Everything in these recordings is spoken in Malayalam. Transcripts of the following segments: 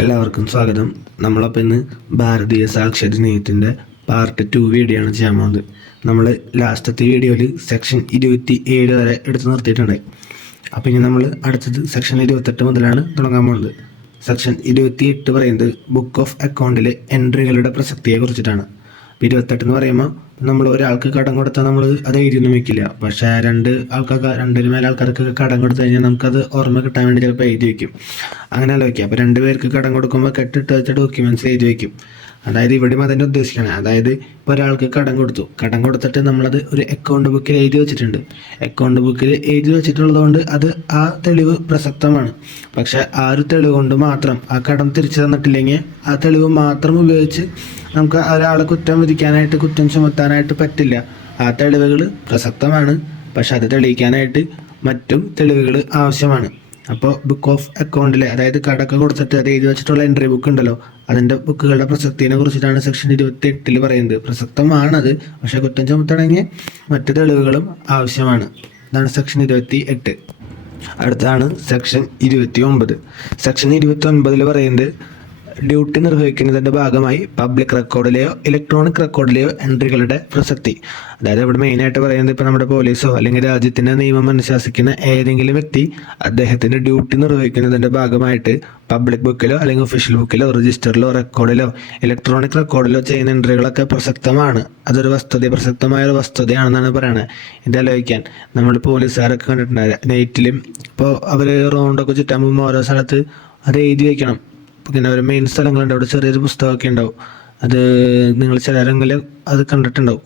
എല്ലാവർക്കും സ്വാഗതം. നമ്മളപ്പോൾ ഇന്ന് ഭാരതീയ സാക്ഷര നിയമത്തിൻ്റെ പാർട്ട് 2 വീഡിയോ ആണ് ചെയ്യാൻ പോകുന്നത്. നമ്മൾ ലാസ്റ്റത്തെ വീഡിയോയിൽ സെക്ഷൻ 27 വരെ എടുത്തു നിർത്തിയിട്ടുണ്ടായി. അപ്പോൾ ഇനി നമ്മൾ അടുത്തത് സെക്ഷൻ 28 മുതലാണ് തുടങ്ങാൻ പോകുന്നത്. സെക്ഷൻ 28 പറയുന്നത് ബുക്ക് ഓഫ് അക്കൗണ്ടിലെ എൻട്രികളുടെ പ്രസക്തിയെ കുറിച്ചിട്ടാണ്. 28 എന്ന് പറയുമ്പോൾ നമ്മൾ ഒരാൾക്ക് കടം കൊടുത്താൽ നമ്മൾ അത് എഴുതിയൊന്നും വെക്കില്ല. പക്ഷേ രണ്ടിന് മേലെ ആൾക്കാർക്ക് കടം കൊടുത്തു കഴിഞ്ഞാൽ നമുക്കത് ഓർമ്മ കിട്ടാൻ വേണ്ടി ചിലപ്പോൾ എഴുതി വയ്ക്കും. അങ്ങനെ ആലോചിക്കുക. അപ്പോൾ 2 പേർക്ക് കടം കൊടുക്കുമ്പോൾ കെട്ടിട്ട് വെച്ച ഡോക്യുമെൻറ്റ്സ് എഴുതി വയ്ക്കും. അതായത് ഇവിടെയും അതിൻ്റെ ഉദ്ദേശിക്കുകയാണ്. അതായത് ഇപ്പോൾ ഒരാൾക്ക് കടം കൊടുത്തിട്ട് നമ്മളത് ഒരു അക്കൗണ്ട് ബുക്കിൽ എഴുതി വെച്ചിട്ടുണ്ട്. അക്കൗണ്ട് ബുക്കിൽ എഴുതി വെച്ചിട്ടുള്ളതുകൊണ്ട് അത് ആ തെളിവ് പ്രസക്തമാണ്. പക്ഷേ ആ ഒരു തെളിവ് കൊണ്ട് മാത്രം ആ കടം തിരിച്ചു തന്നിട്ടില്ലെങ്കിൽ ആ തെളിവ് മാത്രം ഉപയോഗിച്ച് നമുക്ക് ഒരാളെ കുറ്റം ചുമത്താനായിട്ട് പറ്റില്ല. ആ തെളിവുകൾ പ്രസക്തമാണ്, പക്ഷെ അത് തെളിയിക്കാനായിട്ട് മറ്റും തെളിവുകൾ ആവശ്യമാണ്. അപ്പോൾ ബുക്ക് ഓഫ് അക്കൗണ്ടിലെ, അതായത് കടക്ക് കൊടുത്തിട്ട് അത് എഴുതി വെച്ചിട്ടുള്ള എൻട്രി ബുക്ക് ഉണ്ടല്ലോ, അതിൻ്റെ ബുക്കുകളുടെ പ്രസക്തിയെ കുറിച്ചിട്ടാണ് സെക്ഷൻ 28 പറയുന്നത്. പ്രസക്തമാണത്, പക്ഷെ കുറ്റം ചുമത്തണമെങ്കിൽ മറ്റു തെളിവുകളും ആവശ്യമാണ്. ഇതാണ് സെക്ഷൻ 28. അടുത്താണ് സെക്ഷൻ 29. സെക്ഷൻ 29 പറയുന്നത് ഡ്യൂട്ടി നിർവഹിക്കുന്നതിൻ്റെ ഭാഗമായി പബ്ലിക് റെക്കോർഡിലെയോ ഇലക്ട്രോണിക് റെക്കോർഡിലെയോ എൻട്രികളുടെ പ്രസക്തി. അതായത് ഇവിടെ മെയിനായിട്ട് പറയുന്നത് ഇപ്പോൾ നമ്മുടെ പോലീസോ അല്ലെങ്കിൽ രാജ്യത്തിൻ്റെ നിയമം അനുശാസിക്കുന്ന ഏതെങ്കിലും വ്യക്തി അദ്ദേഹത്തിൻ്റെ ഡ്യൂട്ടി നിർവഹിക്കുന്നതിൻ്റെ ഭാഗമായിട്ട് പബ്ലിക് ബുക്കിലോ അല്ലെങ്കിൽ ഒഫീഷ്യൽ ബുക്കിലോ രജിസ്റ്ററിലോ റെക്കോർഡിലോ ഇലക്ട്രോണിക് റെക്കോർഡിലോ ചെയ്യുന്ന എൻട്രികളൊക്കെ പ്രസക്തമാണ്. അതൊരു പ്രസക്തമായ ഒരു വസ്തുതയാണെന്നാണ് പറയുന്നത്. ഇത് ആലോചിക്കാൻ നമ്മൾ പോലീസുകാരൊക്കെ കണ്ടിട്ടുണ്ടായിരുന്നു. നൈറ്റിലും ഇപ്പോൾ അവർ റൗണ്ടൊക്കെ ചുറ്റാൻ പോകുമ്പോൾ ഓരോ സ്ഥലത്ത് അത് എഴുതി വയ്ക്കണം. പിന്നെ ഒരു മെയിൻ സ്ഥലങ്ങളുണ്ട്, അവിടെ ചെറിയൊരു പുസ്തകമൊക്കെ ഉണ്ടാവും. അത് നിങ്ങൾ ചിലരെങ്കിലും അത് കണ്ടിട്ടുണ്ടാവും.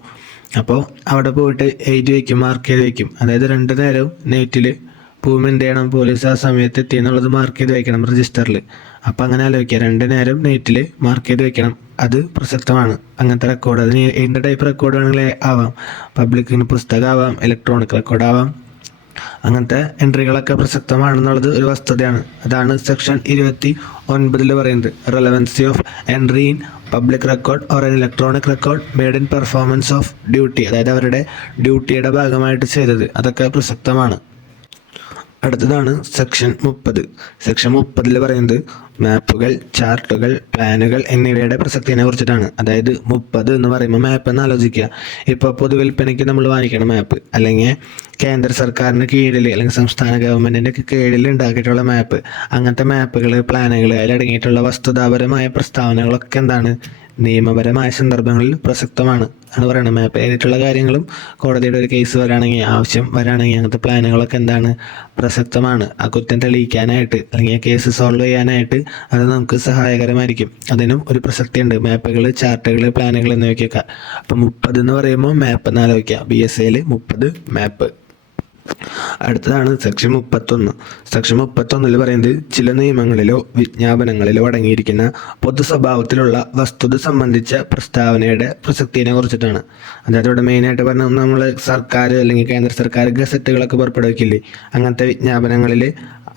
അപ്പോൾ അവിടെ പോയിട്ട് എഴുതി വയ്ക്കും, മാർക്ക് ചെയ്ത് വയ്ക്കും. അതായത് 2 നേരവും നൈറ്റിൽ പോകുമ്പോൾ എന്ത് ചെയ്യണം, പോലീസ് ആ സമയത്ത് എത്തി എന്നുള്ളത് മാർക്ക് ചെയ്ത് വയ്ക്കണം രജിസ്റ്ററിൽ. അപ്പോൾ അങ്ങനെ ആലോചിക്കുക, 2 നേരം നൈറ്റിൽ മാർക്ക് ചെയ്ത് വയ്ക്കണം. അത് പ്രസക്തമാണ്. അങ്ങനത്തെ റെക്കോർഡ്, അതിന് എന്ത് ടൈപ്പ് റെക്കോർഡ് വേണമെങ്കിൽ ആവാം. പബ്ലിക്കിന് പുസ്തകമാവാം, ഇലക്ട്രോണിക് റെക്കോർഡാവാം. അങ്ങനത്തെ എൻട്രികളൊക്കെ പ്രസക്തമാണെന്നുള്ളത് ഒരു വസ്തുതയാണ്. അതാണ് സെക്ഷൻ 29 പറയുന്നത്. Relevancy of entry in public record or N electronic record made in performance of duty. അതായത് അവരുടെ ഡ്യൂട്ടിയുടെ ഭാഗമായിട്ട് ചെയ്തത്, അതൊക്കെ പ്രസക്തമാണ്. അടുത്തതാണ് സെക്ഷൻ 30. സെക്ഷൻ 30 പറയുന്നത് മാപ്പുകൾ, ചാർട്ടുകൾ, പ്ലാനുകൾ എന്നിവയുടെ പ്രസക്തിയെ കുറിച്ചിട്ടാണ്. അതായത് 30 എന്ന് പറയുമ്പോൾ മാപ്പ് എന്ന് ആലോചിക്കുക. ഇപ്പോൾ പൊതുവിൽപ്പനയ്ക്ക് നമ്മൾ വാങ്ങിക്കണം മാപ്പ്, അല്ലെങ്കിൽ കേന്ദ്ര സർക്കാരിന് കീഴിൽ അല്ലെങ്കിൽ സംസ്ഥാന ഗവൺമെൻറ്റിൻ്റെ കീഴിൽ ഉണ്ടാക്കിയിട്ടുള്ള മാപ്പ്. അങ്ങനത്തെ മാപ്പുകൾ, പ്ലാനുകൾ, അതിലടങ്ങിയിട്ടുള്ള വസ്തുതാപരമായ പ്രസ്താവനകളൊക്കെ എന്താണ്, നിയമപരമായ സന്ദർഭങ്ങളിൽ പ്രസക്തമാണ് എന്ന് പറയുന്നത്. മാപ്പ് എഴുതിയിട്ടുള്ള കാര്യങ്ങളും കോടതിയുടെ ഒരു കേസ് ആവശ്യം വരാണെങ്കിൽ അങ്ങനത്തെ പ്ലാനുകളൊക്കെ എന്താണ്, പ്രസക്തമാണ്. ആ കുറ്റം തെളിയിക്കാനായിട്ട് അല്ലെങ്കിൽ കേസ് സോൾവ് ചെയ്യാനായിട്ട് അത് നമുക്ക് സഹായകരമായിരിക്കും. അതിനും ഒരു പ്രസക്തിയുണ്ട്. മാപ്പുകൾ, ചാർട്ടുകൾ, പ്ലാനുകൾ എന്നിവയ്ക്കൊക്കെ. അപ്പം 30 എന്ന് പറയുമ്പോൾ മാപ്പ് എന്ന് ആലോചിക്കുക. BSAയിൽ 30 മാപ്പ്. അടുത്തതാണ് സെക്ഷൻ 31. സെക്ഷൻ 31 പറയുന്നത് ചില നിയമങ്ങളിലോ വിജ്ഞാപനങ്ങളിലോ അടങ്ങിയിരിക്കുന്ന പൊതു സ്വഭാവത്തിലുള്ള വസ്തുത സംബന്ധിച്ച പ്രസ്താവനയുടെ പ്രസക്തിയെ കുറിച്ചിട്ടാണ്. അതായത് ഇവിടെ മെയിനായിട്ട് പറഞ്ഞാൽ നമ്മൾ സർക്കാർ അല്ലെങ്കിൽ കേന്ദ്ര സർക്കാർ ഗസറ്റുകളൊക്കെ പുറപ്പെടുവിക്കില്ലേ, അങ്ങനത്തെ വിജ്ഞാപനങ്ങളിൽ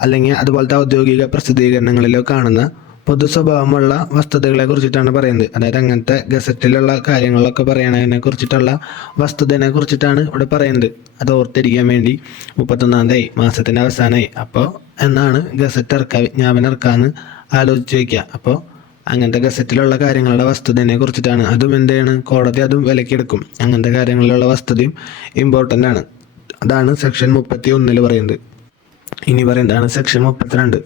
അല്ലെങ്കിൽ അതുപോലത്തെ ഔദ്യോഗിക പ്രസിദ്ധീകരണങ്ങളിലോ കാണുന്ന പൊതു സ്വഭാവമുള്ള വസ്തുതകളെ കുറിച്ചിട്ടാണ് പറയുന്നത്. അതായത് അങ്ങനത്തെ ഗസറ്റിലുള്ള കാര്യങ്ങളൊക്കെ പറയണതിനെ കുറിച്ചിട്ടുള്ള വസ്തുതയെ കുറിച്ചിട്ടാണ് ഇവിടെ പറയുന്നത്. അത് ഓർത്തിരിക്കാൻ വേണ്ടി 31-ാം തീയതി മാസത്തിൻ്റെ അവസാനമായി അപ്പോൾ എന്നാണ് ഗസറ്റ് ഇറക്കുക, വിജ്ഞാപനം ഇറക്കാമെന്ന് ആലോചിച്ച് വയ്ക്കുക. അപ്പോൾ അങ്ങനത്തെ ഗസറ്റിലുള്ള കാര്യങ്ങളുടെ വസ്തുതയെ കുറിച്ചിട്ടാണ്. അതും എന്താണ്, കോടതി അതും വിലക്കെടുക്കും. അങ്ങനത്തെ കാര്യങ്ങളിലുള്ള വസ്തുതയും ഇമ്പോർട്ടൻ്റ് ആണ്. അതാണ് സെക്ഷൻ 31 പറയുന്നത്. ഇനി പറയുന്നതാണ് സെക്ഷൻ 32.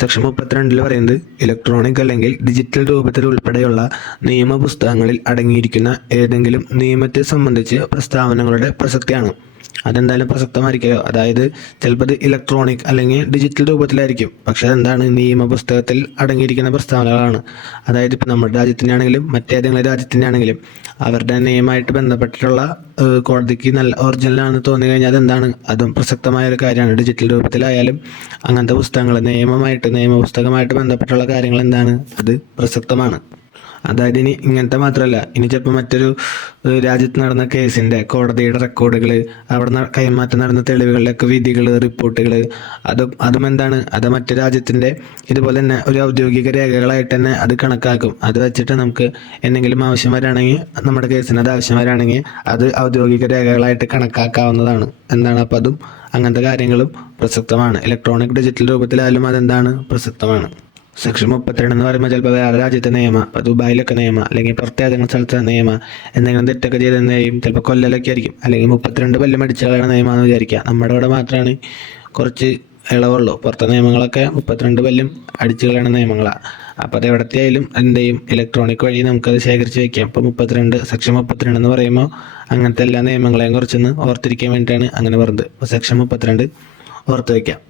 സെക്ഷൻ 32 പറയുന്നത് ഇലക്ട്രോണിക് അല്ലെങ്കിൽ ഡിജിറ്റൽ രൂപത്തിൽ ഉൾപ്പെടെയുള്ള നിയമപുസ്തകങ്ങളിൽ അടങ്ങിയിരിക്കുന്ന ഏതെങ്കിലും നിയമത്തെ സംബന്ധിച്ച് പ്രസ്താവനകളുടെ പ്രസക്തിയാണ്. അതെന്തായാലും പ്രസക്തമായിരിക്കുമല്ലോ. അതായത് ചിലപ്പോൾ ഇത് ഇലക്ട്രോണിക് അല്ലെങ്കിൽ ഡിജിറ്റൽ രൂപത്തിലായിരിക്കും, പക്ഷേ അതെന്താണ്, നിയമപുസ്തകത്തിൽ അടങ്ങിയിരിക്കുന്ന പ്രസ്താവനകളാണ്. അതായത് ഇപ്പോൾ നമ്മുടെ രാജ്യത്തിൻ്റെ ആണെങ്കിലും മറ്റേതെങ്കിലും രാജ്യത്തിൻ്റെ ആണെങ്കിലും അവരുടെ നിയമമായിട്ട് ബന്ധപ്പെട്ടിട്ടുള്ള കോടതിക്ക് നല്ല ഒറിജിനലാണെന്ന് തോന്നി കഴിഞ്ഞാൽ അതെന്താണ്, അതും പ്രസക്തമായ ഒരു കാര്യമാണ്. ഡിജിറ്റൽ രൂപത്തിലായാലും അങ്ങനത്തെ പുസ്തകങ്ങൾ നിയമപുസ്തകമായിട്ട് ബന്ധപ്പെട്ടുള്ള കാര്യങ്ങൾ എന്താണ്, അത് പ്രസക്തമാണ്. അതായത് ഇനി ഇങ്ങനത്തെ മാത്രമല്ല, ഇനി ചിലപ്പോൾ മറ്റൊരു രാജ്യത്ത് നടന്ന കേസിൻ്റെ കോടതിയുടെ റെക്കോർഡുകൾ, അവിടെ കൈമാറ്റം നടന്ന തെളിവുകളിലൊക്കെ വിധികൾ, റിപ്പോർട്ടുകൾ, അതും എന്താണ്, അത് മറ്റു രാജ്യത്തിൻ്റെ ഇതുപോലെ തന്നെ ഒരു ഔദ്യോഗിക രേഖകളായിട്ട് തന്നെ അത് കണക്കാക്കും. അത് വെച്ചിട്ട് നമുക്ക് എന്തെങ്കിലും ആവശ്യം വരാണെങ്കിൽ, നമ്മുടെ കേസിന് അത് ആവശ്യം വരാണെങ്കിൽ അത് ഔദ്യോഗിക രേഖകളായിട്ട് കണക്കാക്കാവുന്നതാണ്. എന്താണ്, അപ്പോൾ അതും അങ്ങനത്തെ കാര്യങ്ങളും പ്രസക്തമാണ്. ഇലക്ട്രോണിക് ഡിജിറ്റൽ രൂപത്തിലായാലും അതെന്താണ്, പ്രസക്തമാണ്. സെക്ഷൻ 32 എന്ന് പറയുമ്പോൾ ചിലപ്പോൾ വേറെ രാജ്യത്തെ നിയമം, ഇപ്പോൾ ദുബായിലൊക്കെ നിയമം, അല്ലെങ്കിൽ പുറത്തേതെങ്കിലും സ്ഥലത്തെ നിയമം, എന്തെങ്കിലും തെറ്റൊക്കെ ചെയ്തെന്നെയും ചിലപ്പോൾ കൊല്ലലൊക്കെ ആയിരിക്കും, അല്ലെങ്കിൽ 32 കൊല്ലം അടിച്ച കളയണ നിയമമാണെന്ന് വിചാരിക്കുക. നമ്മുടെ ഇവിടെ മാത്രമാണ് കുറച്ച് ഇളവുള്ളൂ. പുറത്തെ നിയമങ്ങളൊക്കെ 32 കൊല്ലം അടിച്ചു കളയണ നിയമങ്ങളാണ്. അപ്പോൾ അത് എവിടത്തെയായാലും എന്ത് ചെയ്യും, ഇലക്ട്രോണിക് വഴി നമുക്കത് ശേഖരിച്ച് വയ്ക്കാം. ഇപ്പോൾ സെക്ഷൻ 32 എന്ന് പറയുമ്പോൾ അങ്ങനത്തെ എല്ലാ നിയമങ്ങളെയും കുറച്ചൊന്ന് ഓർത്തിരിക്കാൻ വേണ്ടിയിട്ടാണ് അങ്ങനെ പറഞ്ഞത്. അപ്പോൾ സെക്ഷൻ 32 ഓർത്ത് വയ്ക്കാം.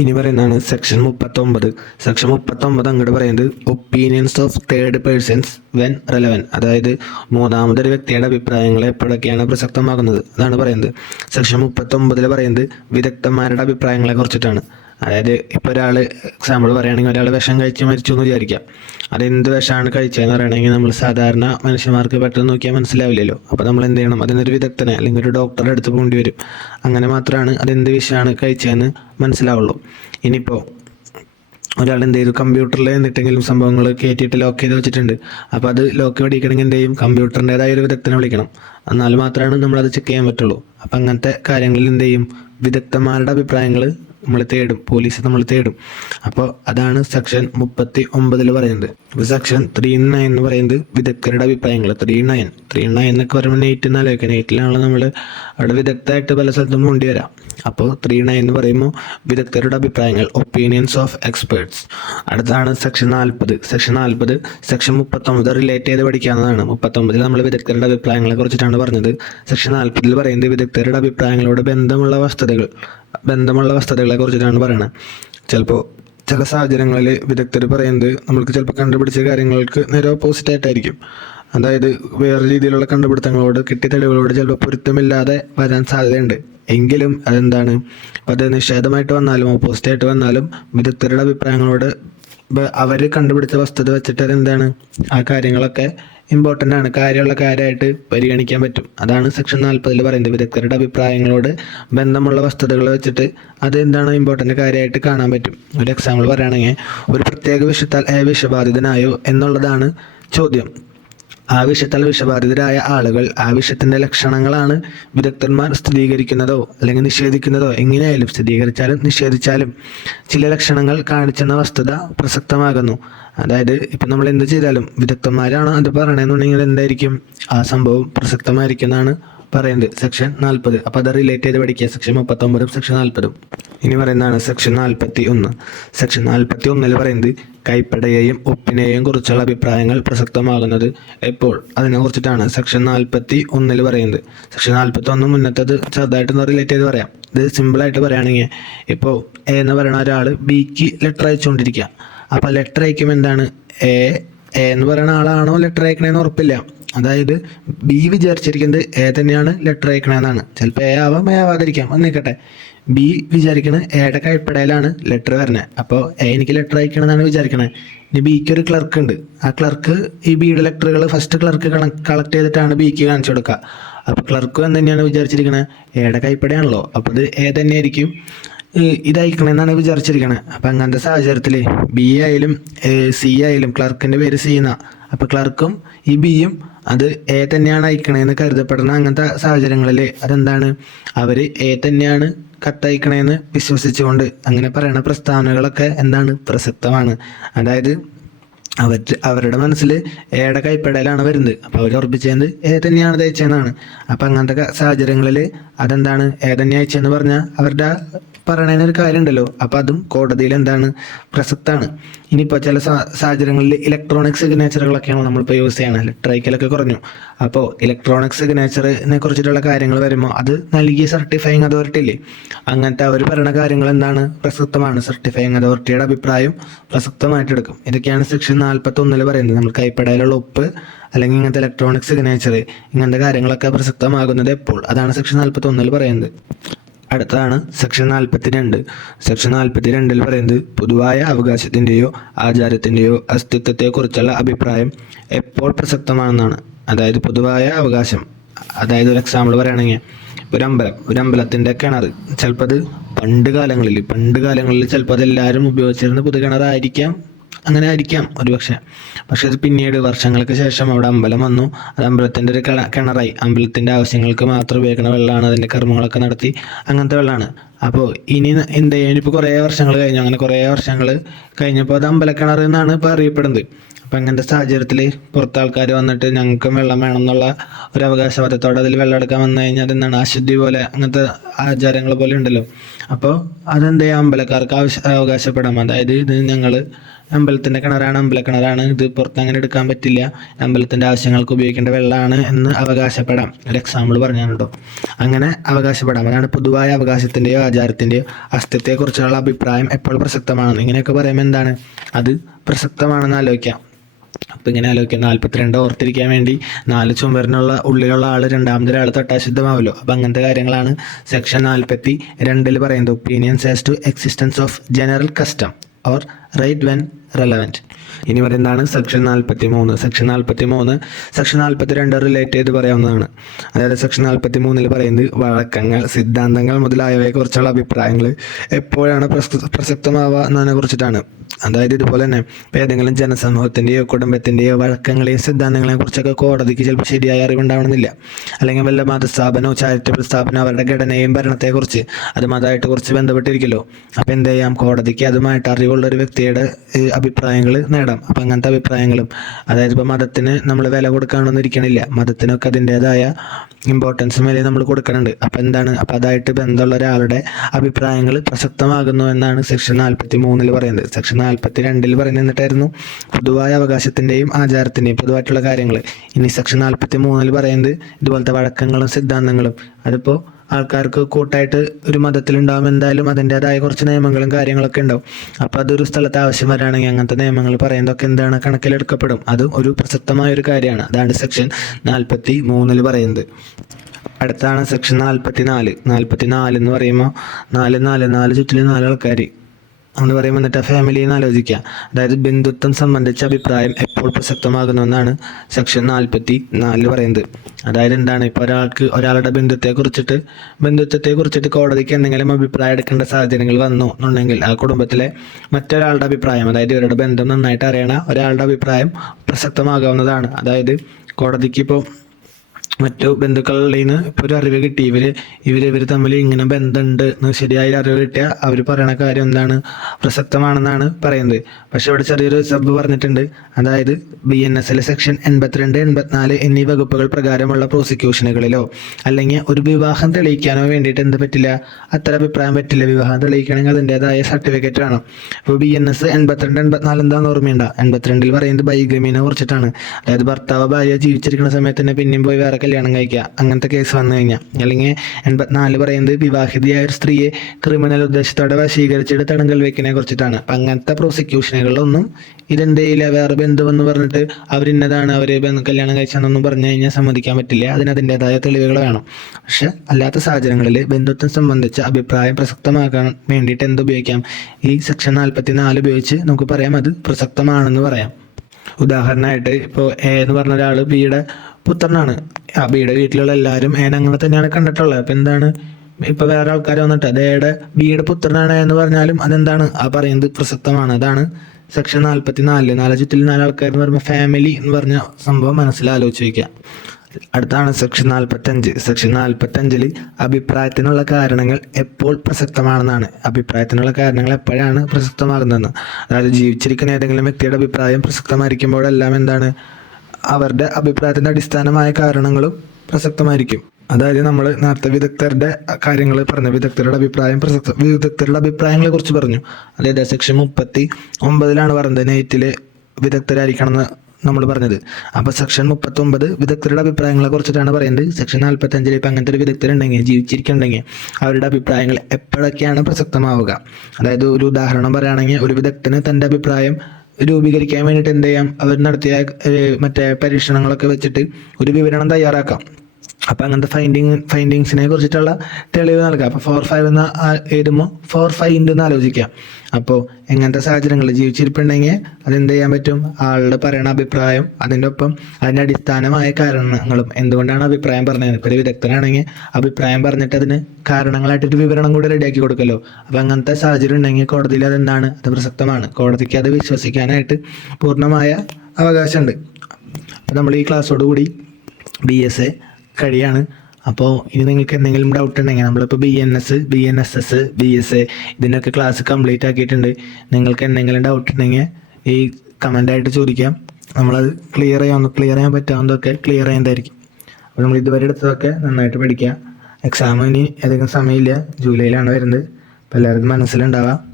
ഇനി പറയുന്നതാണ് സെക്ഷൻ 39. സെക്ഷൻ 39 അങ്ങോട്ട് പറയുന്നത് opinions of third persons when relevant, അതായത് മൂന്നാമതൊരു വ്യക്തിയുടെ അഭിപ്രായങ്ങളെ എപ്പോഴൊക്കെയാണ് പ്രസക്തമാകുന്നത് അതാണ് പറയുന്നത്. സെക്ഷൻ 39 പറയുന്നത് വിദഗ്ധന്മാരുടെ അഭിപ്രായങ്ങളെ കുറിച്ചിട്ടാണ്. അതായത് ഇപ്പോൾ ഒരാൾ എക്സാമ്പിൾ പറയുകയാണെങ്കിൽ ഒരാൾ വിഷം കഴിച്ച് മരിച്ചു എന്ന് വിചാരിക്കാം. അതെന്ത് വിഷമാണ് കഴിച്ചതെന്ന് പറയുകയാണെങ്കിൽ നമ്മൾ സാധാരണ മനുഷ്യന്മാർക്ക് പെട്ടെന്ന് നോക്കിയാൽ മനസ്സിലാവില്ലല്ലോ. അപ്പോൾ നമ്മൾ എന്ത് ചെയ്യണം, അതിനൊരു വിദഗ്ധനെ അല്ലെങ്കിൽ ഒരു ഡോക്ടറെ അടുത്ത് പോകേണ്ടി വരും. അങ്ങനെ മാത്രമാണ് അതെന്ത് വിഷമാണ് കഴിച്ചതെന്ന് മനസ്സിലാവുള്ളൂ. ഇനിയിപ്പോൾ ഒരാൾ എന്ത് ചെയ്തു, കമ്പ്യൂട്ടറിൽ എന്നിട്ടെങ്കിലും സംഭവങ്ങൾ കയറ്റിയിട്ട് ലോക്ക് ചെയ്ത് വെച്ചിട്ടുണ്ട്. അപ്പോൾ അത് ലോക്ക് പഠിക്കണമെങ്കിൽ എന്ത് ചെയ്യും, കമ്പ്യൂട്ടറിൻ്റെതായ ഒരു വിദഗ്ധനെ വിളിക്കണം. എന്നാൽ മാത്രമാണ് നമ്മളത് ചെക്ക് ചെയ്യാൻ പറ്റുള്ളൂ. അപ്പം അങ്ങനത്തെ കാര്യങ്ങളിൽ എന്ത് ചെയ്യും, വിദഗ്ധന്മാരുടെ അഭിപ്രായങ്ങൾ നമ്മൾ തേടും, പോലീസ് നമ്മൾ തേടും. അപ്പോൾ അതാണ് സെക്ഷൻ 39 പറയുന്നത്. ഇപ്പോൾ സെക്ഷൻ 39 എന്ന് പറയുന്നത് വിദഗ്ധരുടെ അഭിപ്രായങ്ങൾ. 39 എന്നൊക്കെ പറയുമ്പോൾ നെയ്റ്റ് എന്നാലോക്കെ, നെയ്റ്റിലാണല്ലോ നമ്മൾ അവിടെ വിദഗ്ധമായിട്ട് പല സ്ഥലത്തും കൊണ്ടി വരാം. അപ്പോൾ 39 എന്ന് പറയുമ്പോൾ വിദഗ്ധരുടെ അഭിപ്രായങ്ങൾ, ഒപ്പീനിയൻസ് ഓഫ് എക്സ്പേർട്സ്. അടുത്താണ് സെക്ഷൻ 40. സെക്ഷൻ 39 റിലേറ്റ് ചെയ്ത് പഠിക്കാവുന്നതാണ്. 39 നമ്മൾ വിദഗ്ധരുടെ അഭിപ്രായങ്ങളെ കുറിച്ചിട്ടാണ് പറഞ്ഞത്. സെക്ഷൻ 40 പറയുന്നത് വിദഗ്ധരുടെ അഭിപ്രായങ്ങളോട് ബന്ധമുള്ള വസ്തുതകളെ കുറിച്ചിട്ടാണ് പറയുന്നത്. ചിലപ്പോൾ ചില സാഹചര്യങ്ങളിൽ വിദഗ്ധർ പറയുന്നത് നമ്മൾക്ക് ചിലപ്പോൾ കണ്ടുപിടിച്ച കാര്യങ്ങൾക്ക് നേരെ ഓപ്പോസിറ്റ് ആയിട്ടായിരിക്കും. അതായത് വേറെ രീതിയിലുള്ള കണ്ടുപിടുത്തങ്ങളോട് കിട്ടിയ തെളിവുകളോട് ചിലപ്പോൾ പൊരുത്തമില്ലാതെ വരാൻ സാധ്യതയുണ്ട്. എങ്കിലും അതെന്താണ്, അത് നിഷേധമായിട്ട് വന്നാലും ഓപ്പോസിറ്റായിട്ട് വന്നാലും വിദഗ്ധരുടെ അഭിപ്രായങ്ങളോട് അവർ കണ്ടുപിടിച്ച വസ്തുത വെച്ചിട്ട് അതെന്താണ്, ആ കാര്യങ്ങളൊക്കെ ഇമ്പോർട്ടൻ്റ് ആണ്, കാര്യമുള്ള കാര്യമായിട്ട് പരിഗണിക്കാൻ പറ്റും. അതാണ് സെക്ഷൻ 40 പറയുന്നത്. വിദഗ്ധരുടെ അഭിപ്രായങ്ങളോട് ബന്ധമുള്ള വസ്തുതകൾ വെച്ചിട്ട് അത് എന്താണ് ഇമ്പോർട്ടൻ്റ് കാര്യമായിട്ട് കാണാൻ പറ്റും. ഒരു എക്സാമ്പിൾ പറയുകയാണെങ്കിൽ ഒരു പ്രത്യേക വിഷയത്താൽ വിഷബാധിതനായോ എന്നുള്ളതാണ് ചോദ്യം. ആ വിഷയത്താൽ വിഷബാധിതരായ ആളുകൾ ആ വിഷയത്തിൻ്റെ ലക്ഷണങ്ങളാണ് വിദഗ്ധന്മാർ സ്ഥിരീകരിക്കുന്നതോ അല്ലെങ്കിൽ നിഷേധിക്കുന്നതോ, എങ്ങനെയായാലും സ്ഥിരീകരിച്ചാലും നിഷേധിച്ചാലും ചില ലക്ഷണങ്ങൾ കാണിച്ചെന്ന വസ്തുത പ്രസക്തമാകുന്നു. അതായത് ഇപ്പം നമ്മൾ എന്ത് ചെയ്താലും വിദഗ്ധന്മാരാണ് അത് പറയണമെന്നുണ്ടെങ്കിൽ എന്തായിരിക്കും, ആ സംഭവം പ്രസക്തമായിരിക്കുന്നതാണ് പറയുന്നത് സെക്ഷൻ 40. അപ്പോൾ അത് റിലേറ്റ് ചെയ്ത് പഠിക്കുക, സെക്ഷൻ 39 സെക്ഷൻ 40. ഇനി പറയുന്നതാണ് സെക്ഷൻ 41. സെക്ഷൻ 41 പറയുന്നത് കൈപ്പടയെയും ഒപ്പിനെയും കുറിച്ചുള്ള അഭിപ്രായങ്ങൾ പ്രസക്തമാകുന്നത് എപ്പോൾ, അതിനെ കുറിച്ചിട്ടാണ് സെക്ഷൻ 41 പറയുന്നത്. സെക്ഷൻ 41 മുന്നത്തത് ചെറുതായിട്ടൊന്ന് റിലേറ്റ് ചെയ്ത് പറയാം. ഇത് സിമ്പിളായിട്ട് പറയുകയാണെങ്കിൽ ഇപ്പോൾ എ എന്ന് പറയുന്ന ഒരാൾ ബിക്ക് ലെറ്റർ അയച്ചുകൊണ്ടിരിക്കുക. അപ്പോൾ ലെറ്റർ അയക്കുമ്പോൾ എന്താണ്, എ എന്ന് പറയുന്ന ആളാണോ ലെറ്റർ അയക്കണേന്ന് ഉറപ്പില്ല. അതായത് ബി വിചാരിച്ചിരിക്കുന്നത് എ തന്നെയാണ് ലെറ്റർ അയക്കണമെന്നാണ്. ചിലപ്പോൾ എ ആവാം, എ ആവാതിരിക്കാം, ഒന്നിക്കട്ടെ. ബി വിചാരിക്കണത് എയുടെ കൈപ്പടയിലാണ് ലെറ്റർ വരുന്നത്. അപ്പോൾ എ എനിക്ക് ലെറ്റർ അയക്കണമെന്നാണ് വിചാരിക്കണത്. ഇനി ബിക്ക് ഒരു ക്ലർക്ക് ഉണ്ട്. ആ ക്ലർക്ക് ഈ ബിയുടെ ലെറ്ററുകൾ ഫസ്റ്റ് ക്ലർക്ക് കളക്ട് ചെയ്തിട്ടാണ് ബിക്ക് കാണിച്ചു കൊടുക്കുക. അപ്പോൾ ക്ലർക്ക് എന്ന് തന്നെയാണ് വിചാരിച്ചിരിക്കണത്, എയുടെ കൈപ്പടയാണല്ലോ, അപ്പോൾ ഇത് എ തന്നെയായിരിക്കും ഇതയക്കണമെന്നാണ് വിചാരിച്ചിരിക്കണത്. അപ്പം അങ്ങനത്തെ സാഹചര്യത്തിൽ ബി ആയാലും സി ആയാലും ക്ലർക്കിൻ്റെ പേര് സി എന്നാ. അപ്പോൾ ക്ലർക്കും ഈ ബിയും അത് എ തന്നെയാണ് അയക്കണേന്ന് കരുതപ്പെടുന്ന അങ്ങനത്തെ സാഹചര്യങ്ങളിൽ അതെന്താണ്, അവർ എ തന്നെയാണ് കത്തയക്കണേന്ന് വിശ്വസിച്ചുകൊണ്ട് അങ്ങനെ പറയുന്ന പ്രസ്താവനകളൊക്കെ എന്താണ്, പ്രസക്തമാണ്. അതായത് അവരുടെ മനസ്സിൽ എയുടെ കൈപ്പടയിലാണ് വരുന്നത്. അപ്പോൾ അവർ ഉറപ്പിച്ചത് എ തന്നെയാണ് തയ്ച്ചതെന്നാണ്. അപ്പം അങ്ങനത്തെ സാഹചര്യങ്ങളിൽ അതെന്താണ്, എ തന്നെ അയച്ചതെന്ന് പറഞ്ഞാൽ അവരുടെ പറയണതിനൊരു കാര്യമുണ്ടല്ലോ. അപ്പോൾ അതും കോടതിയിൽ എന്താണ്, പ്രസക്തമാണ്. ഇനിയിപ്പോൾ ചില സാഹചര്യങ്ങളിൽ ഇലക്ട്രോണിക് സിഗ്നേച്ചറുകളൊക്കെയാണ് നമ്മളിപ്പോൾ യൂസ് ചെയ്യണം. ലെറ്റർ അയക്കലൊക്കെ കുറഞ്ഞു. അപ്പോൾ ഇലക്ട്രോണിക് സിഗ്നേച്ചറിനെ കുറിച്ചിട്ടുള്ള കാര്യങ്ങൾ വരുമ്പോൾ അത് നൽകിയ സർട്ടിഫയിങ് അതോറിറ്റി ഇല്ലേ, അങ്ങനത്തെ അവർ പറയുന്ന കാര്യങ്ങൾ എന്താണ്, പ്രസക്തമാണ്. സർട്ടിഫയിങ് അതോറിറ്റിയുടെ അഭിപ്രായം പ്രസക്തമായിട്ടെടുക്കും. ഇതൊക്കെയാണ് സെക്ഷൻ 41 പറയുന്നത്. നമ്മൾ കൈപ്പടയിലുള്ള ഒപ്പ് അല്ലെങ്കിൽ ഇങ്ങനത്തെ ഇലക്ട്രോണിക് സിഗ്നേച്ചർ ഇങ്ങനത്തെ കാര്യങ്ങളൊക്കെ പ്രസക്തമാകുന്നത് എപ്പോൾ, അതാണ് സെക്ഷൻ 41 പറയുന്നത്. അടുത്തതാണ് സെക്ഷൻ 42. സെക്ഷൻ 42 പറയുന്നത് പൊതുവായ അവകാശത്തിൻ്റെയോ ആചാരത്തിൻ്റെയോ അസ്തിത്വത്തെക്കുറിച്ചുള്ള അഭിപ്രായം എപ്പോൾ പ്രസക്തമാണെന്നാണ്. അതായത് പൊതുവായ അവകാശം, അതായത് ഒരു എക്സാമ്പിൾ പറയുകയാണെങ്കിൽ ഒരു അമ്പലത്തിൻ്റെ കിണർ, ചിലപ്പോൾ അത് പണ്ട് കാലങ്ങളിൽ ചിലപ്പോൾ അതെല്ലാവരും ഉപയോഗിച്ചിരുന്ന പൊതുകിണറായിരിക്കാം, അങ്ങനെ ആയിരിക്കാം ഒരുപക്ഷെ. പക്ഷെ അത് പിന്നീട് വർഷങ്ങൾക്ക് ശേഷം അവിടെ അമ്പലം വന്നു, അത് അമ്പലത്തിൻ്റെ ഒരു കിണറായി, അമ്പലത്തിൻ്റെ ആവശ്യങ്ങൾക്ക് മാത്രം ഉപയോഗിക്കുന്ന വെള്ളമാണ്, അതിൻ്റെ കർമ്മങ്ങളൊക്കെ നടത്തി അങ്ങനത്തെ വെള്ളമാണ്. അപ്പോൾ ഇനി എന്ത് ചെയ്യാൻ ഇപ്പോൾ കുറേ വർഷങ്ങൾ കഴിഞ്ഞു. അങ്ങനെ കുറേ വർഷങ്ങൾ കഴിഞ്ഞപ്പോൾ അത് അമ്പലക്കിണർ എന്നാണ് ഇപ്പോൾ അറിയപ്പെടുന്നത്. അപ്പം അങ്ങനത്തെ സാഹചര്യത്തിൽ പുറത്ത് ആൾക്കാർ വന്നിട്ട് ഞങ്ങൾക്കും വെള്ളം വേണം എന്നുള്ള ഒരു അവകാശവാദത്തോടെ അതിൽ വെള്ളം എടുക്കാൻ വന്നു കഴിഞ്ഞാൽ അതെന്താണ് അശുദ്ധി പോലെ അങ്ങനത്തെ ആചാരങ്ങൾ പോലെ ഉണ്ടല്ലോ. അപ്പോൾ അതെന്ത് ചെയ്യാം, അമ്പലക്കാർക്ക് അവകാശപ്പെടാം. അതായത് ഇത് ഞങ്ങൾ അമ്പലത്തിൻ്റെ കിണറാണ്, അമ്പലക്കിണറാണ്, ഇത് പുറത്ത് അങ്ങനെ എടുക്കാൻ പറ്റില്ല, അമ്പലത്തിൻ്റെ ആവശ്യങ്ങൾക്ക് ഉപയോഗിക്കേണ്ട വെള്ളമാണ് എന്ന് അവകാശപ്പെടാം. ഒരു എക്സാമ്പിൾ പറഞ്ഞാണ് കേട്ടോ. അങ്ങനെ അവകാശപ്പെടാം. അതാണ് പൊതുവായ അവകാശത്തിൻ്റെയോ ആചാരത്തിൻ്റെയോ അസ്തിത്വത്തെക്കുറിച്ചുള്ള അഭിപ്രായം എപ്പോൾ പ്രസക്തമാണ്. ഇങ്ങനെയൊക്കെ പറയുമ്പോൾ എന്താണ് അത് പ്രസക്തമാണെന്ന് ആലോചിക്കാം. അപ്പം ഇങ്ങനെ ആലോചിക്കാം, 42 ഓർത്തിരിക്കാൻ വേണ്ടി 4 ചുമരിനുള്ള ഉള്ളിലുള്ള ആൾ രണ്ടാമതൊരാൾ തൊട്ടാശുദ്ധമാവല്ലോ. അപ്പം അങ്ങനത്തെ കാര്യങ്ങളാണ് സെക്ഷൻ 42 പറയുന്നത്. Opinions as to existence of general custom or right when relevant. ഇനി പറയുന്നതാണ് സെക്ഷൻ 43. സെക്ഷൻ 42 റിലേറ്റ് ചെയ്ത് പറയാവുന്നതാണ്. അതായത് സെക്ഷൻ 43 പറയുന്നത് വഴക്കങ്ങൾ, സിദ്ധാന്തങ്ങൾ മുതലായവയെക്കുറിച്ചുള്ള അഭിപ്രായങ്ങൾ എപ്പോഴാണ് പ്രസക്തമാവുക എന്നതിനെ കുറിച്ചിട്ടാണ്. അതായത് ഇതുപോലെ തന്നെ ഏതെങ്കിലും ജനസമൂഹത്തിൻ്റെയോ കുടുംബത്തിൻ്റെയോ വഴക്കങ്ങളെയും സിദ്ധാന്തങ്ങളെയും കുറിച്ചൊക്കെ കോടതിക്ക് ചിലപ്പോൾ ശരിയായ അറിവുണ്ടാവണമെന്നില്ല. അല്ലെങ്കിൽ വല്ല മതസ്ഥാപനമോ ചാരിറ്റബിൾ സ്ഥാപനം അവരുടെ ഘടനയും ഭരണത്തെക്കുറിച്ച് അതുമായിട്ട് കുറച്ച് ബന്ധപ്പെട്ടിരിക്കുമല്ലോ. അപ്പോൾ എന്ത് ചെയ്യാം, കോടതിക്ക് അതുമായിട്ട് അറിവുള്ള ഒരു വ്യക്തിയുടെ അഭിപ്രായങ്ങൾ നേടാം. അപ്പം അങ്ങനത്തെ അഭിപ്രായങ്ങളും, അതായത് ഇപ്പോൾ മതത്തിന് നമ്മൾ വില കൊടുക്കാനൊന്നും ഇരിക്കണില്ല, മതത്തിനൊക്കെ അതിൻ്റേതായ ഇമ്പോർട്ടൻസും വില നമ്മൾ കൊടുക്കുന്നുണ്ട്. അപ്പം എന്താണ്, അപ്പം അതായിട്ട് ബന്ധമുള്ള ഒരാളുടെ അഭിപ്രായങ്ങൾ പ്രസക്തമാകുന്നു എന്നാണ് സെക്ഷൻ 43 പറയുന്നത്. സെക്ഷൻ 42 പറയുന്നത് എന്നിട്ടായിരുന്നു പൊതുവായ അവകാശത്തിൻ്റെയും ആചാരത്തിൻ്റെയും പൊതുവായിട്ടുള്ള കാര്യങ്ങൾ. ഇനി സെക്ഷൻ 43 പറയുന്നത് ഇതുപോലത്തെ വഴക്കങ്ങളും സിദ്ധാന്തങ്ങളും. അതിപ്പോൾ ആൾക്കാർക്ക് കൂട്ടായിട്ട് ഒരു മതത്തിലുണ്ടാകും, എന്തായാലും അതിൻ്റേതായ കുറച്ച് നിയമങ്ങളും കാര്യങ്ങളൊക്കെ ഉണ്ടാവും. അപ്പോൾ അതൊരു സ്ഥലത്ത് ആവശ്യം വരാണെങ്കിൽ അങ്ങനത്തെ നിയമങ്ങൾ പറയുന്നതൊക്കെ എന്താണ് കണക്കിലെടുക്കപ്പെടും. അത് ഒരു പ്രസക്തമായൊരു കാര്യമാണ്. അതാണ് സെക്ഷൻ 43 പറയുന്നത്. അടുത്താണ് സെക്ഷൻ 44 എന്ന് പറയുമ്പോൾ 4 ചുറ്റിലും 4 ആൾക്കാർ എന്ന് പറയുമ്പോൾ എന്നിട്ട് ഫാമിലിയെന്ന് ആലോചിക്കുക. അതായത് ബന്ധുത്വം സംബന്ധിച്ച അഭിപ്രായം എപ്പോൾ പ്രസക്തമാകുന്നു സെക്ഷൻ 44 പറയുന്നത്. അതായത് എന്താണ്, ഇപ്പോൾ ഒരാളുടെ ബന്ധുത്വത്തെക്കുറിച്ചിട്ട് കോടതിക്ക് എന്തെങ്കിലും അഭിപ്രായം എടുക്കേണ്ട സാഹചര്യങ്ങൾ വന്നു എന്നുണ്ടെങ്കിൽ ആ കുടുംബത്തിലെ മറ്റൊരാളുടെ അഭിപ്രായം, അതായത് ഇവരുടെ ബന്ധം നന്നായിട്ട് അറിയണ ഒരാളുടെ അഭിപ്രായം പ്രസക്തമാകാവുന്നതാണ്. അതായത് കോടതിക്ക് ഇപ്പോൾ മറ്റു ബന്ധുക്കളുടെ നിന്ന് ഇപ്പോൾ ഒരു അറിവ് കിട്ടി, ഇവർ തമ്മിൽ ഇങ്ങനെ ബന്ധമുണ്ട് എന്ന് ശരിയായ അറിവ് കിട്ടിയാൽ അവർ പറയണ കാര്യം എന്താണ് പ്രസക്തമാണെന്നാണ് പറയുന്നത്. പക്ഷെ ഇവിടെ ചെറിയൊരു സബ് പറഞ്ഞിട്ടുണ്ട്. അതായത് BNS സെക്ഷൻ 82, 84 എന്നീ വകുപ്പുകൾ പ്രകാരമുള്ള പ്രോസിക്യൂഷനുകളിലോ അല്ലെങ്കിൽ ഒരു വിവാഹം തെളിയിക്കാനോ വേണ്ടിയിട്ട് എന്ത് പറ്റില്ല, അത്ര അഭിപ്രായം പറ്റില്ല. വിവാഹം തെളിയിക്കണമെങ്കിൽ അതിൻ്റെതായ സർട്ടിഫിക്കറ്റ് വേണം. ഇപ്പോൾ BNS 82, 84 എന്താണെന്ന് ഓർമ്മയുണ്ട? 82 പറയുന്നത് ബൈഗമീനെ കുറിച്ചിട്ടാണ്. അതായത് ഭർത്താവ് ഭാര്യ ജീവിച്ചിരിക്കുന്ന സമയത്ത് തന്നെ പിന്നെയും പോയി വേറെ കല്യാണം കഴിക്കുക, അങ്ങനത്തെ കേസ് വന്നു കഴിഞ്ഞാൽ. അല്ലെങ്കിൽ 84 പറയുന്നത് വിവാഹിതയായ ഒരു സ്ത്രീയെ ക്രിമിനൽ ഉദ്ദേശത്തോടെ വശീകരിച്ചിട്ട് തടങ്കൽ വെക്കിനെ കുറിച്ചിട്ടാണ്. അപ്പം അങ്ങനത്തെ പ്രോസിക്യൂഷനുകളിലൊന്നും ഇതെന്ത് ചെയ്യില്ല, വേറെ ബന്ധുവെന്ന് പറഞ്ഞിട്ട് അവരിന്നതാണ് അവർ കല്യാണം കഴിച്ചതെന്നൊന്നും പറഞ്ഞു കഴിഞ്ഞാൽ സമ്മതിക്കാൻ പറ്റില്ല. അതിൻ്റെതായ തെളിവുകൾ വേണം. പക്ഷെ അല്ലാത്ത സാഹചര്യങ്ങളിൽ ബന്ധുത്വം സംബന്ധിച്ച അഭിപ്രായം പ്രസക്തമാക്കാൻ വേണ്ടിയിട്ട് എന്തുപയോഗിക്കാം, ഈ സെക്ഷൻ 44 ഉപയോഗിച്ച് നമുക്ക് പറയാം അത് പ്രസക്തമാണെന്ന് പറയാം. ഉദാഹരണമായിട്ട് ഇപ്പോൾ എ എന്ന് പറഞ്ഞ ഒരാൾ ബിയുടെ പുത്രനാണ്. ആ ബിയുടെ വീട്ടിലുള്ള എല്ലാവരും എന്നെ അങ്ങനെ തന്നെയാണ് കണ്ടിട്ടുള്ളത്. അപ്പം എന്താണ്, ഇപ്പം വേറെ ആൾക്കാർ വന്നിട്ട് അത് ബിയുടെ പുത്രനാണ് എന്ന് പറഞ്ഞാലും അതെന്താണ് ആ പറയുന്നത് പ്രസക്തമാണ്. അതാണ് സെക്ഷൻ 44. 4 ചുറ്റിൽ 4 ആൾക്കാർ എന്ന് പറയുമ്പോൾ ഫാമിലി എന്ന് പറഞ്ഞ സംഭവം മനസ്സിലാലോചിച്ച് വയ്ക്കുക. അടുത്താണ് സെക്ഷൻ 45. സെക്ഷൻ 45 അഭിപ്രായത്തിനുള്ള കാരണങ്ങൾ എപ്പോൾ പ്രസക്തമാണെന്നാണ്. അഭിപ്രായത്തിനുള്ള കാരണങ്ങൾ എപ്പോഴാണ് പ്രസക്തമാകുന്നതെന്ന്. അതായത് ജീവിച്ചിരിക്കുന്ന ഏതെങ്കിലും വ്യക്തിയുടെ അഭിപ്രായം പ്രസക്തമായിരിക്കുമ്പോഴെല്ലാം എന്താണ്, അവരുടെ അഭിപ്രായത്തിൻ്റെ അടിസ്ഥാനമായ കാരണങ്ങളും പ്രസക്തമായിരിക്കും. അതായത് നമ്മൾ നേരത്തെ വിദഗ്ധരുടെ കാര്യങ്ങൾ പറഞ്ഞു, വിദഗ്ധരുടെ അഭിപ്രായങ്ങളെ കുറിച്ച് പറഞ്ഞു. അതായത് സെക്ഷൻ 39 പറഞ്ഞത് നെയ്റ്റിലെ വിദഗ്ധരായിരിക്കണം എന്ന് നമ്മൾ പറഞ്ഞത്. അപ്പോൾ സെക്ഷൻ 39 വിദഗ്ധരുടെ അഭിപ്രായങ്ങളെ കുറിച്ചിട്ടാണ് പറയുന്നത്. സെക്ഷൻ 45 ഇപ്പം അങ്ങനത്തെ ഒരു വിദഗ്ധരുണ്ടെങ്കിൽ ജീവിച്ചിരിക്കുന്നുണ്ടെങ്കിൽ അവരുടെ അഭിപ്രായങ്ങൾ എപ്പോഴൊക്കെയാണ് പ്രസക്തമാവുക. അതായത് ഒരു ഉദാഹരണം പറയുകയാണെങ്കിൽ ഒരു വിദഗ്ധന് തൻ്റെ അഭിപ്രായം രൂപീകരിക്കാൻ വേണ്ടിയിട്ട് എന്ത് ചെയ്യാം, അവർ നടത്തിയ മറ്റേ പരീക്ഷണങ്ങളൊക്കെ വെച്ചിട്ട് ഒരു വിവരണം തയ്യാറാക്കാം. അപ്പം അങ്ങനത്തെ ഫൈൻഡിങ്സിനെ കുറിച്ചിട്ടുള്ള തെളിവ് നൽകാം. അപ്പോൾ 4-5 എന്ന് എഴുതുമ്പോൾ 4-5 എന്ന് ആലോചിക്കാം. അപ്പോൾ എങ്ങനത്തെ സാഹചര്യങ്ങളിൽ ജീവിച്ചിരിപ്പുണ്ടെങ്കിൽ അതെന്ത് ചെയ്യാൻ പറ്റും, ആളുടെ പറയുന്ന അഭിപ്രായം അതിൻ്റെ ഒപ്പം അതിൻ്റെ അടിസ്ഥാനമായ കാരണങ്ങളും എന്തുകൊണ്ടാണ് അഭിപ്രായം പറഞ്ഞത്. ഇപ്പോൾ ഒരു വിദഗ്ധനാണെങ്കിൽ അഭിപ്രായം പറഞ്ഞിട്ട് അതിന് കാരണങ്ങളായിട്ടൊരു വിവരണം കൂടി റെഡിയാക്കി കൊടുക്കല്ലോ. അപ്പോൾ അങ്ങനത്തെ സാഹചര്യം ഉണ്ടെങ്കിൽ കോടതിയിൽ അതെന്താണ്, അത് പ്രസക്തമാണ്. കോടതിക്ക് അത് വിശ്വസിക്കാനായിട്ട് പൂർണ്ണമായ അവകാശമുണ്ട്. അപ്പോൾ നമ്മൾ ഈ ക്ലാസ്സോടുകൂടി BSA കഴിയാണ്. അപ്പോൾ ഇനി നിങ്ങൾക്ക് എന്തെങ്കിലും ഡൗട്ട് ഉണ്ടെങ്കിൽ നമ്മളിപ്പോൾ BNS, BNSS, BSA ഇതിനൊക്കെ ക്ലാസ് കംപ്ലീറ്റ് ആക്കിയിട്ടുണ്ട്. നിങ്ങൾക്ക് എന്തെങ്കിലും ഡൗട്ട് ഉണ്ടെങ്കിൽ ഈ കമൻ്റായിട്ട് ചോദിക്കാം. നമ്മളത് ക്ലിയർ ചെയ്യാൻ പറ്റാവുന്നതൊക്കെ ക്ലിയർ ചെയ്യുന്നതായിരിക്കും. അപ്പോൾ നമ്മൾ ഇതുവരെ എടുത്തതൊക്കെ നന്നായിട്ട് പഠിക്കുക. എക്സാം ഇനി അധികം സമയമില്ല, ജൂലൈയിലാണ് വരുന്നത്. അപ്പോൾ എല്ലാവർക്കും മനസ്സിലുണ്ടാവാം.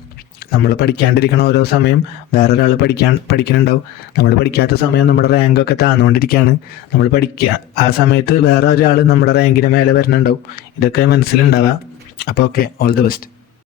നമ്മൾ പഠിക്കാണ്ടിരിക്കണ ഓരോ സമയം വേറൊരാൾ പഠിക്കുന്നുണ്ടാവും. നമ്മൾ പഠിക്കാത്ത സമയം നമ്മുടെ റാങ്കൊക്കെ താന്നുകൊണ്ടിരിക്കുകയാണ്. നമ്മൾ പഠിക്കുക ആ സമയത്ത് വേറെ ഒരാൾ നമ്മുടെ റാങ്കിന് മേലെ വരുന്നുണ്ടാവും. ഇതൊക്കെ മനസ്സിലുണ്ടാവുക. അപ്പോൾ ഓക്കെ, ഓൾ ദി ബെസ്റ്റ്.